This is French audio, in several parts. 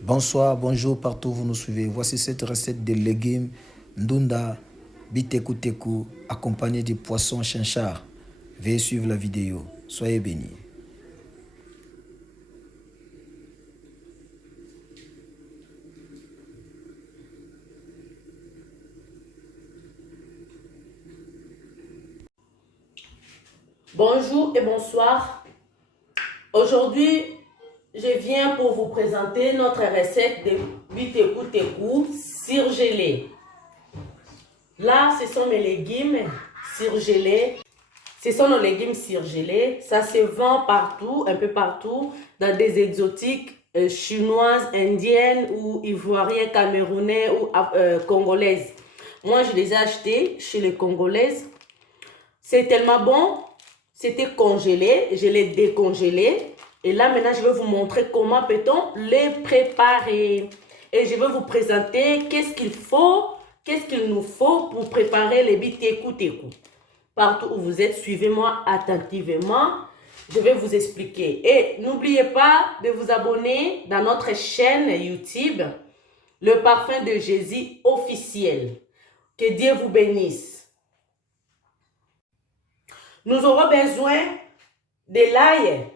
Bonsoir, bonjour partout où vous nous suivez. Voici cette recette de légumes ndunda biteku teku accompagnée du poisson chinchard. Veuillez suivre la vidéo. Soyez bénis. Bonjour et bonsoir. Aujourd'hui, je viens pour vous présenter notre recette de biteku teku surgelé. Là, ce sont mes légumes surgelés. Ce sont nos légumes surgelés. Ça se vend partout, un peu partout, dans des exotiques chinoises, indiennes ou ivoiriennes, camerounais ou congolaises. Moi, je les ai achetés chez les Congolaises. C'est tellement bon. C'était congelé, je l'ai décongelé. Et là, maintenant, je vais vous montrer comment peut-on les préparer. Et je vais vous présenter qu'est-ce qu'il nous faut pour préparer les biteku teku. Partout où vous êtes, suivez-moi attentivement. Je vais vous expliquer. Et n'oubliez pas de vous abonner dans notre chaîne YouTube, Le Parfum de Jésus officiel. Que Dieu vous bénisse. Nous aurons besoin de l'ail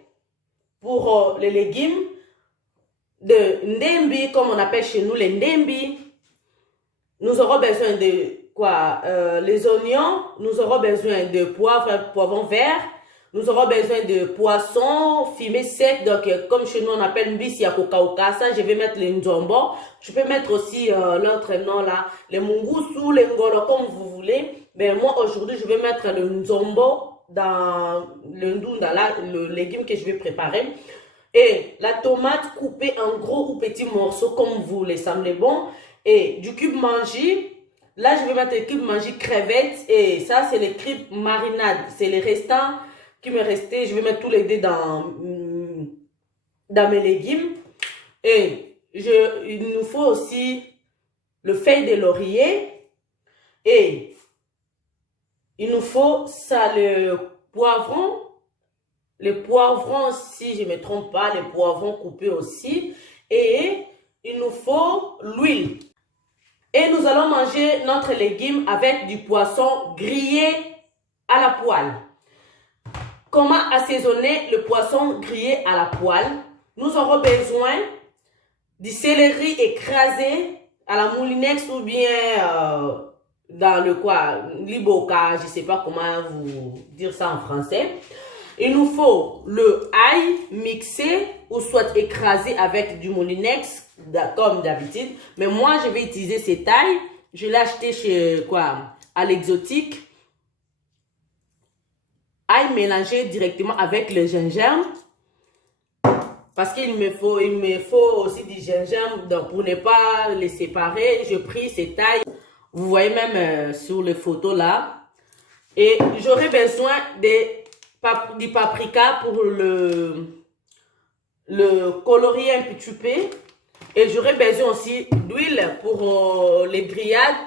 pour les légumes, de ndembi, comme on appelle chez nous les ndembi. Nous aurons besoin de quoi? Les oignons. Nous aurons besoin de poivron vert. Nous aurons besoin de poisson fumé sec. Donc, comme chez nous, on appelle mbisi ya kokauka. Ça, je vais mettre les nzombo. Je peux mettre aussi l'autre nom là, les mungusu, les ngolo, comme vous voulez. Mais moi, aujourd'hui, je vais mettre le nzombo dans le ndunda là, le légume que je vais préparer. Et la tomate coupée en gros ou petits morceaux comme vous les semblez bon. Et du cube mangi. Là, je vais mettre le cube mangi crevettes. Et ça, c'est les cubes marinade. C'est les restants qui me restaient. Je vais mettre tous les deux dans mes légumes. Et il nous faut aussi le feuille de laurier. Et il nous faut ça, le poivron. Le poivron, si je ne me trompe pas, les poivrons coupés aussi. Et il nous faut l'huile. Et nous allons manger notre légume avec du poisson grillé à la poêle. Comment assaisonner le poisson grillé à la poêle? Nous aurons besoin du céleri écrasé à la moulinex ou bien dans le quoi, liboka, je ne sais pas comment vous dire ça en français. Il nous faut le ail mixé ou soit écrasé avec du moulinex, comme d'habitude. Mais moi, je vais utiliser cet ail. Je l'ai acheté chez quoi? À l'exotique. Ail mélangé directement avec le gingembre. Parce qu'il me faut aussi du gingembre. Donc, pour ne pas les séparer, je pris cet ail. Vous voyez même sur les photos là. Et j'aurai besoin du paprika pour le colorier un petit peu. Et j'aurai besoin aussi d'huile pour les grillades.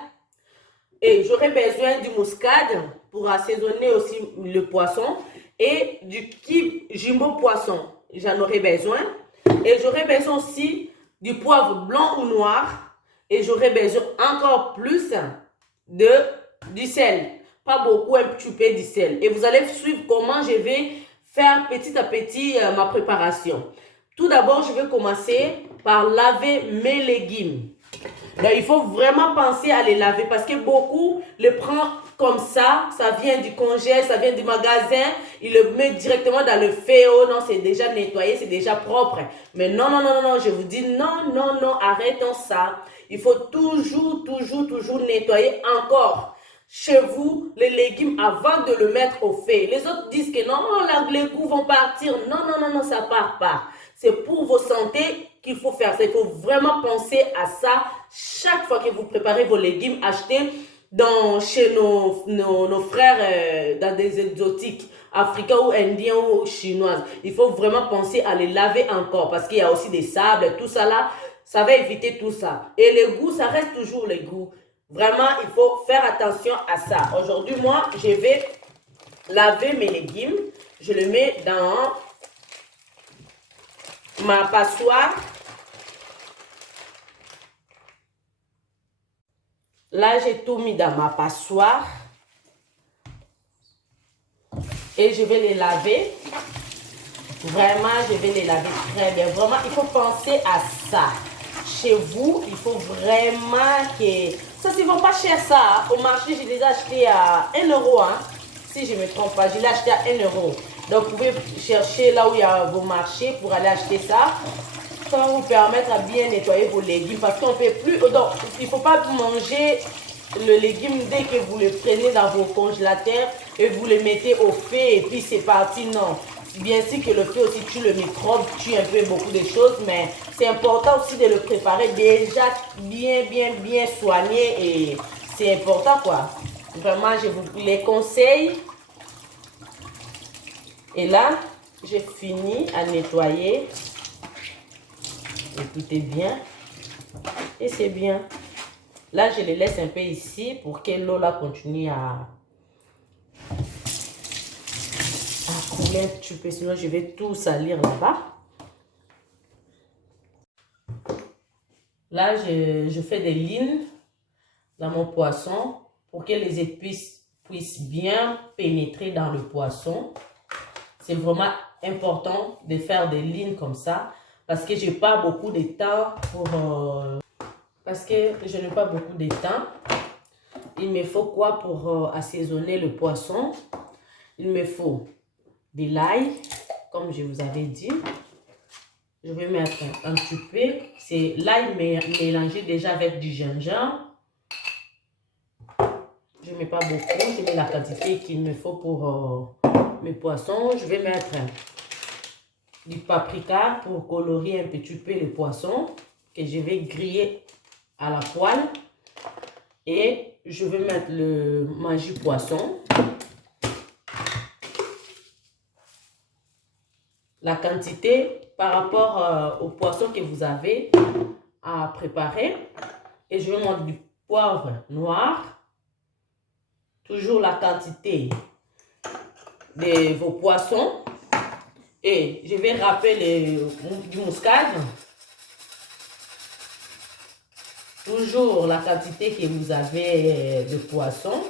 Et j'aurai besoin du muscade pour assaisonner aussi le poisson. Et du jumbo poisson. J'en aurai besoin. Et j'aurai besoin aussi du poivre blanc ou noir. Et j'aurai besoin encore plus du sel. Pas beaucoup, un petit peu du sel. Et vous allez suivre comment je vais faire petit à petit ma préparation. Tout d'abord, je vais commencer par laver mes légumes. Donc, il faut vraiment penser à les laver parce que beaucoup le prennent comme ça vient du congèle, ça vient du magasin, ils le mettent directement dans le feu. Oh non, c'est déjà nettoyé, c'est déjà propre. Mais non, non, non, non, je vous dis non, non, non, arrêtons ça. Il faut toujours nettoyer encore chez vous les légumes avant de le mettre au feu. Les autres disent que non, là, les goûts vont partir. Non, non, non, non, ça part pas. C'est pour vos santé qu'il faut faire ça. Il faut vraiment penser à ça chaque fois que vous préparez vos légumes. Achetez chez nos frères dans des exotiques africains ou indiens ou chinoises. Il faut vraiment penser à les laver encore parce qu'il y a aussi des sables, tout ça là. Ça va éviter tout ça. Et les goûts, ça reste toujours les goûts. Vraiment, il faut faire attention à ça. Aujourd'hui, moi, je vais laver mes légumes. Je le mets dans ma passoire. Là, j'ai tout mis dans ma passoire. Et je vais les laver. Vraiment, je vais les laver très bien. Vraiment, il faut penser à ça. Chez vous, il faut vraiment que... Ça, c'est vraiment pas cher ça. Hein. Au marché, j'ai déjà acheté à 1 euro. Hein. Si je ne me trompe pas, je l'ai acheté à 1 euro. Donc, vous pouvez chercher là où il y a vos marchés pour aller acheter ça. Ça va vous permettre à bien nettoyer vos légumes. Parce qu'on ne fait plus... Donc, il ne faut pas manger le légume dès que vous le prenez dans vos congélateurs et vous le mettez au feu et puis c'est parti. Non. Bien sûr que le feu aussi tue le microbe, tue un peu beaucoup de choses, mais c'est important aussi de le préparer déjà bien soigné et c'est important quoi. Vraiment, je vous les conseille. Et là, j'ai fini à nettoyer. Et tout est bien. Et c'est bien. Là, je les laisse un peu ici pour que l'eau là continue à couler un petit peu. Sinon, je vais tout salir là-bas. Là, je fais des lignes dans mon poisson pour que les épices puissent bien pénétrer dans le poisson. C'est vraiment important de faire des lignes comme ça parce que je n'ai pas beaucoup de temps pour... Il me faut quoi pour assaisonner le poisson? Il me faut de l'ail, comme je vous avais dit. Je vais mettre un petit peu. C'est l'ail mélangé déjà avec du gingembre. Je ne mets pas beaucoup. Je mets la quantité qu'il me faut pour mes poissons. Je vais mettre du paprika pour colorer un petit peu le poisson que je vais griller à la poêle. Et je vais mettre le magie poisson. La quantité par rapport au poisson que vous avez à préparer. Et je vais mettre du poivre noir. Toujours la quantité de vos poissons. Et je vais râper du muscade. Toujours la quantité que vous avez de poisson.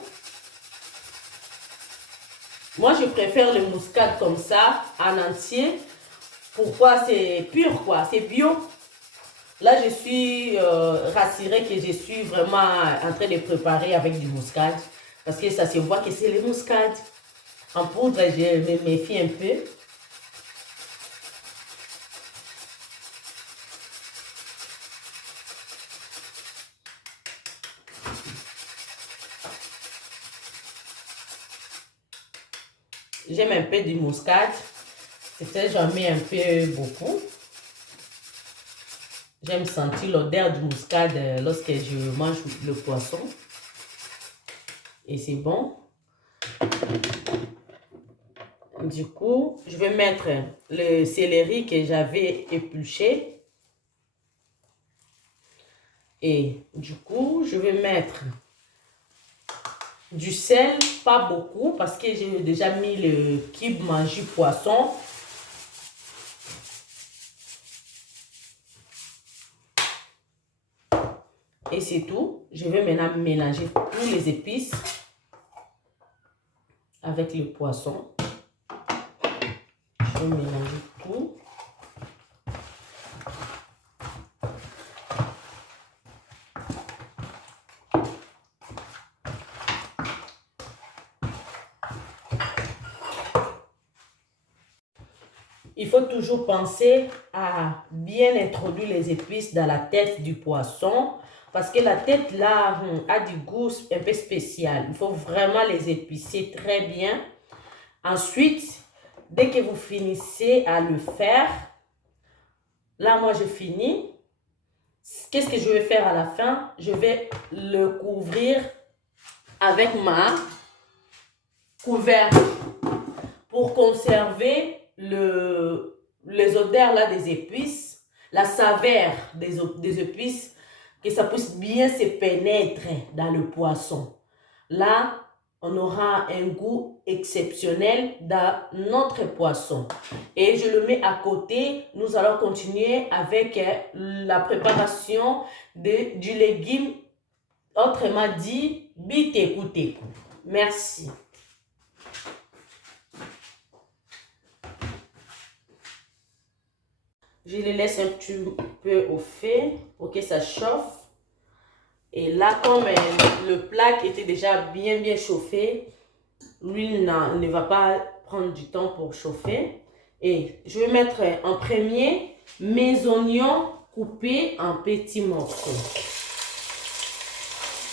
Moi, je préfère le muscade comme ça, en entier. Pourquoi? C'est pur, quoi. C'est bio. Là, je suis rassurée que je suis vraiment en train de préparer avec du muscade. Parce que ça se voit que c'est le muscade. En poudre, je me méfie un peu. J'aime un peu du muscade. Peut-être j'en mets un peu beaucoup. J'aime sentir l'odeur du muscade lorsque je mange le poisson. Et c'est bon. Du coup, je vais mettre le céleri que j'avais épluché. Et du coup, je vais mettre du sel, pas beaucoup, parce que j'ai déjà mis le cube magie poisson. Et c'est tout. Je vais maintenant mélanger tous les épices avec le poisson. Je vais mélanger tout. Il faut toujours penser à bien introduire les épices dans la tête du poisson parce que la tête là a du goût un peu spécial. Il faut vraiment les épicer très bien. Ensuite, dès que vous finissez à le faire, là moi je finis. Qu'est-ce que je vais faire à la fin? Je vais le couvrir avec ma couvercle pour conserver les odeurs là des épices, la saveur des épices, que ça puisse bien se pénétrer dans le poisson. Là, on aura un goût exceptionnel dans notre poisson. Et je le mets à côté. Nous allons continuer avec la préparation du légume autrement dit, biteku-teku. Merci. Je les laisse un petit peu au feu pour que ça chauffe. Et là, comme le plat qui était déjà bien chauffé, l'huile ne va pas prendre du temps pour chauffer. Et je vais mettre en premier mes oignons coupés en petits morceaux.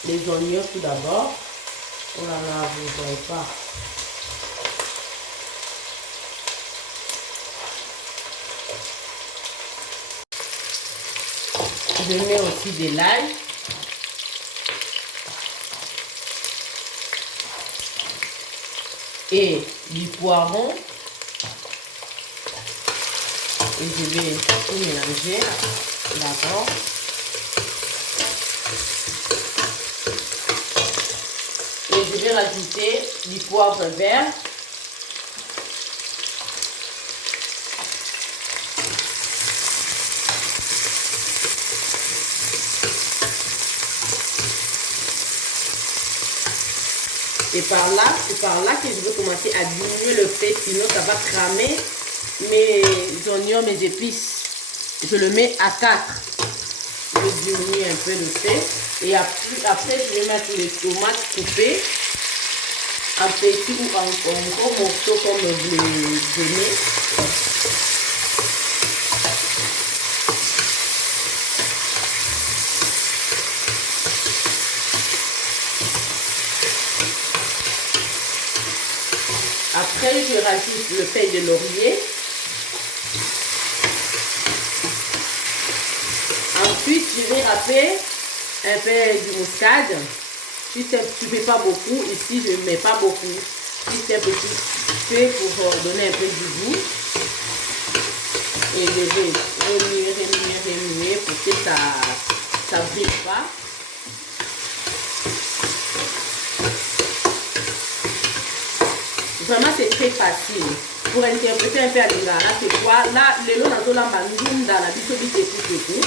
Les oignons tout d'abord. Oh là là, vous ne voyez pas. Je mets aussi de l'ail. Et du poiron. Et je vais tout mélanger d'abord. Et je vais rajouter du poivre vert. C'est par là que je vais commencer à diminuer le feu, sinon ça va cramer mes oignons, mes épices. Je le mets à 4. Je vais diminuer un peu le feu. Et après, je vais mettre les tomates coupées en petits ou en gros morceaux comme vous les aimez. Après, je rajoute le feuille de laurier. Ensuite, je vais râper un peu du muscade. Juste un petit peu, pas beaucoup. Ici, je ne mets pas beaucoup. Juste un petit peu pour donner un peu du goût. Et je vais remuer pour que ça ne brille pas. Vraiment, c'est très facile. Pour interpréter un peu à l'ingara, c'est quoi? Là, les lots dans la mandine dans la biso biteku-teku.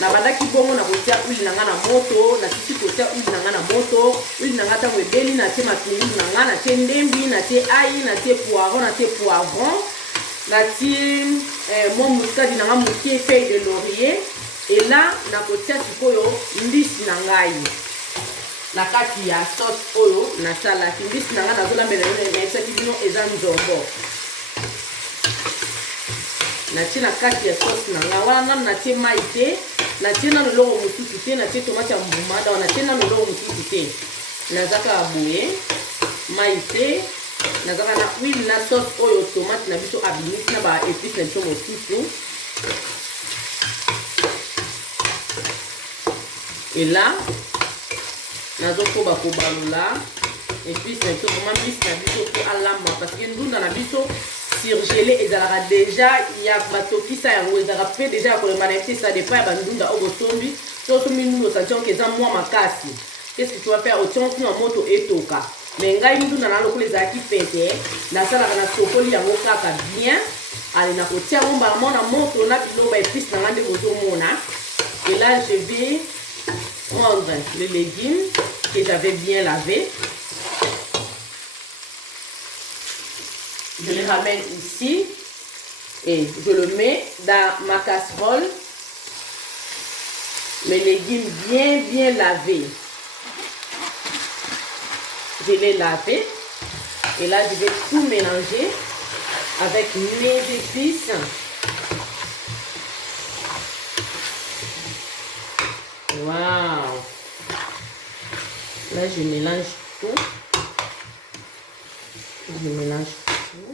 Na badaki bongo na kotia huile nanga na moto, na tisi kotia huile nanga na moto, huile nanga tango ebeli na tie matungulu nanga, na tie ndembi, na tie ail, na tie poiron, na tie poivron, na tie mon muscade nanga mokie feuille de laurier. Et là, na kotia sikoyo mbisi nangai. Na kati ya sauce oyo na salaki mbisi nanga nazolambela na esaki bino eza nzombo. Na tie na kati ya sauce nanga wana nanu na tie mai te, na tie nanu eloko mosusu te, na tie tomate ya mbuma dawa, na tie nanu eloko mosusu te. Nazaka boye mai te, nazaka na huile na sauce oyo tomate na biso abimisi na ba épices na biso mosusu. Et là, nazokoba kobalula épices na biso vraiment mbisi na biso po alama parce que ndunda na biso surgelé ezalaka déjà ya batokisa yango ezalaka pe déjà ya kolema na ye te, ça dépend ya bandunda oyo bosombi. So osombi ndunda osantionke eza mwa makasi, qu'est-ce que tu vas faire? Otionki na moto etoka. Mais ngai ndunda na lokola ezalaki pete nasalaka na sokoli yango kaka bien. Ale nakotia yango mbala mwa na moto na biloko ba épices na nga nde bozomona. Et là je vais prendre les légumes que j'avais bien lavés. Je les ramène ici et je le mets dans ma casserole. Mes légumes bien lavés. Je les lavé et là je vais tout mélanger avec mes épices. Waouh! Là, je mélange tout. Je mélange tout.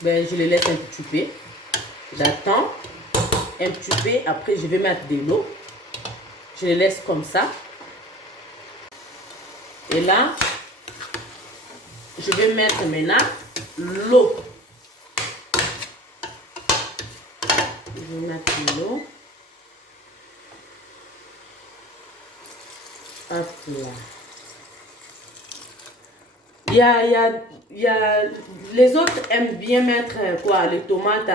Ben, je les laisse un petit peu. J'attends un petit peu. Après, je vais mettre de l'eau. Je les laisse comme ça. Et là, je vais mettre maintenant l'eau. Je vais mettre l'eau. Hop là. Les autres aiment bien mettre quoi, les tomates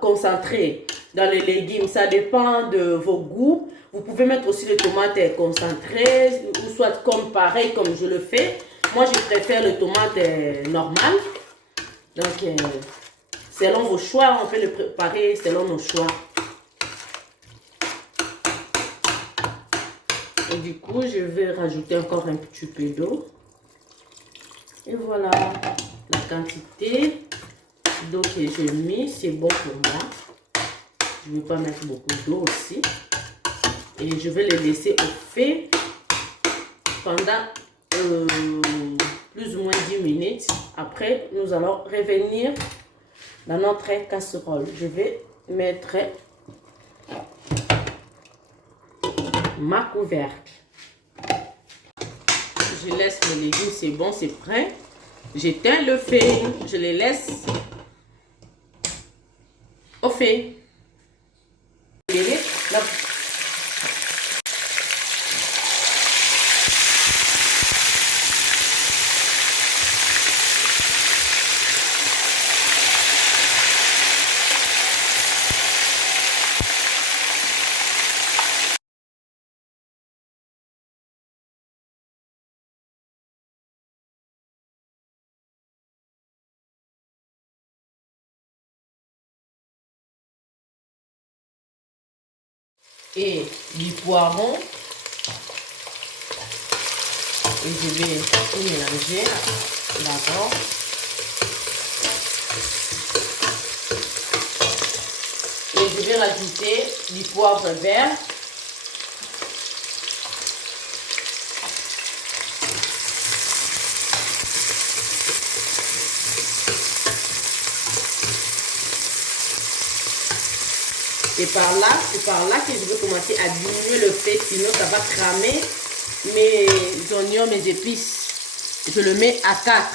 concentrées dans les légumes. Ça dépend de vos goûts. Vous pouvez mettre aussi les tomates concentrées ou soit comme pareil comme je le fais. Moi, je préfère les tomates normales. Donc, selon vos choix, on peut le préparer selon nos choix. Et du coup, je vais rajouter encore un petit peu d'eau. Et voilà la quantité d'eau que j'ai mis, c'est bon pour moi. Je ne vais pas mettre beaucoup d'eau aussi. Et je vais les laisser au feu pendant plus ou moins 10 minutes. Après, nous allons revenir dans notre casserole. Je vais mettre ma couvercle. Je laisse les légumes, c'est bon, c'est prêt. J'éteins le feu, je les laisse au feu. Et du poiron. Et je vais tout mélanger d'abord. Et je vais rajouter du poivre vert. C'est par là que je vais commencer à diminuer le feu, sinon ça va cramer mes oignons, mes épices. Je le mets à 4.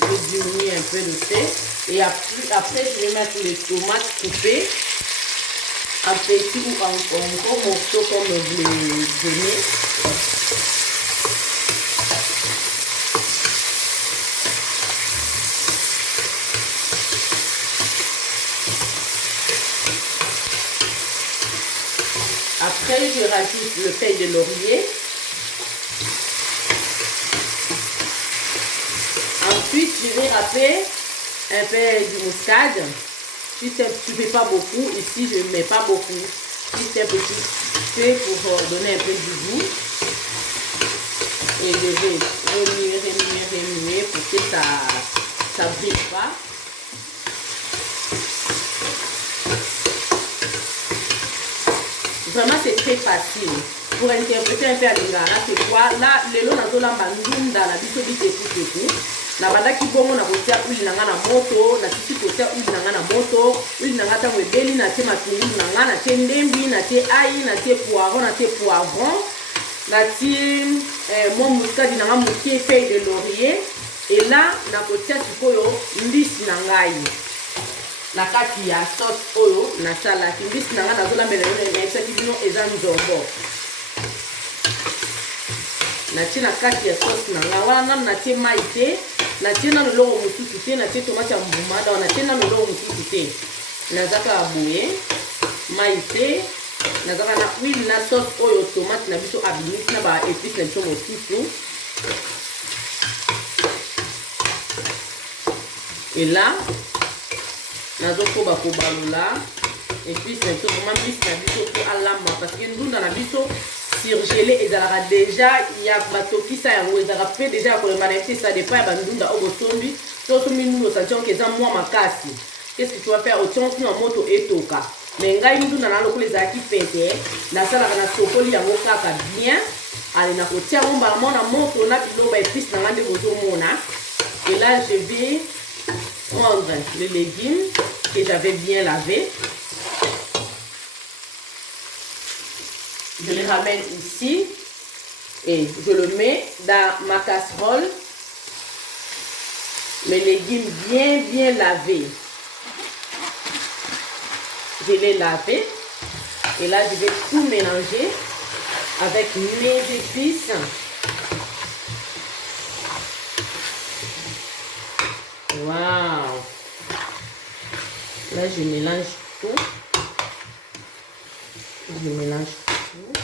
Je vais diminuer un peu le feu. Et après je vais mettre les tomates coupées en petits ou en gros morceaux comme vous les aimez. Après, je rajoute le feuille de laurier. Ensuite, je vais râper un peu du muscade. Si tu ne fais pas beaucoup, ici je ne mets pas beaucoup. Juste un petit peu pour donner un peu du goût. Et je vais remuer pour que ça ne brille pas. Vraiment, c'est très facile. Pour interpréter un peu à l'ingara, c'est quoi? Là, les lots dans la mandunda, la biso bite na bandaki bongo na kotia huile nanga na moto, na tisi kotia huile nanga na moto, huile nanga tango ebeli na tie matungulu nanga, na tie ndembi, na tie ail, na tie poivron, na tie mon muscade nanga mokie feuille de laurier. Et là, na kotia sikoyo mbisi nangai. Na kati ya sauce oyo na salaki mbisi nanga nazolambela yo esaki bino eza nzombo. Na tie na kati ya sauce nanga wana nanu na tie mai te, na tie nanu longo mosusu te, na tie tomate ya mbuma dawa, na tie nanu longo mosusu te. Nazaka boye mai te, nazaka na huile na sauce oyo tomate na biso abimisi na ba épices na biso mosusu. Et là, nazokoba kobalula et puis c'est vraiment mbisi na biso po alama parce que ndunda na biso surgelé ezalaka déjà ya batokisa yango ezalaka pe déjà ya kolemba na ye ça dépend ya bandunda oyo bosombi so osombi ndunda osantionke eza mwa makasi. Qu'est-ce que tu vas faire? otionki na moto etoka mais ngai ndunda na lokola ezalaki pete nasalaka na sokoli yango kaka bien ale na kotia yango mbala mwa na moto na biloba épice na nga nde bozomona. Et là je vais prendre les légumes que j'avais bien lavés. Je les ramène ici et je le mets dans ma casserole. Mes légumes bien lavés. Je les lavé et là je vais tout mélanger avec mes épices. Waouh! Là, je mélange tout. Je mélange tout.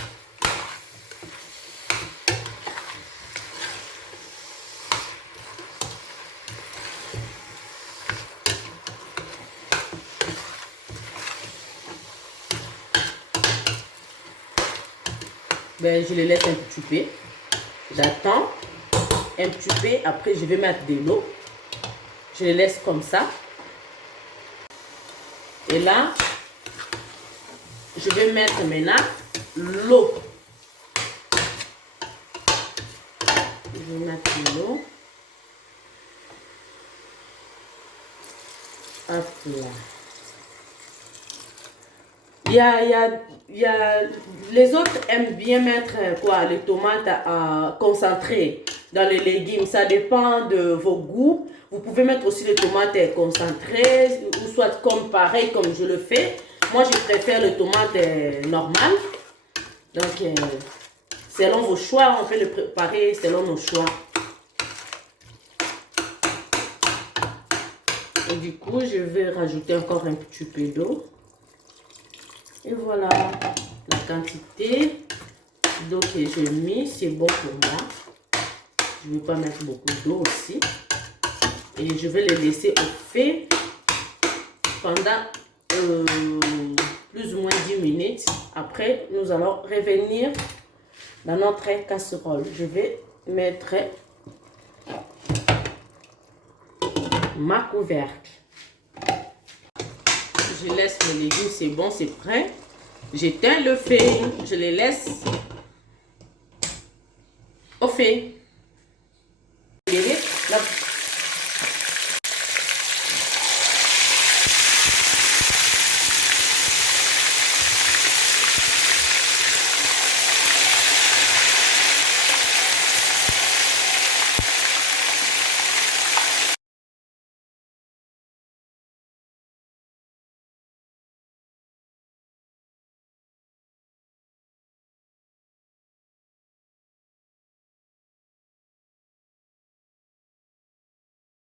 Ben, je les laisse un petit peu. J'attends un petit peu. Après, je vais mettre de l'eau. Je les laisse comme ça. Et là, je vais mettre maintenant l'eau. Je vais mettre l'eau. Hop là. Les autres aiment bien mettre quoi, les tomates concentrées dans les légumes. Ça dépend de vos goûts. Vous pouvez mettre aussi les tomates concentrées ou soit comme pareil comme je le fais. Moi, je préfère les tomates normales. Donc, selon vos choix, on peut le préparer selon nos choix. Et du coup, je vais rajouter encore un petit peu d'eau. Et voilà la quantité d'eau que j'ai mis, c'est bon pour moi. Je ne vais pas mettre beaucoup d'eau aussi. Et je vais les laisser au feu pendant plus ou moins 10 minutes. Après, nous allons revenir dans notre casserole. Je vais mettre ma couvercle. Je laisse mes légumes, c'est bon, c'est prêt. J'éteins le feu, je les laisse au feu.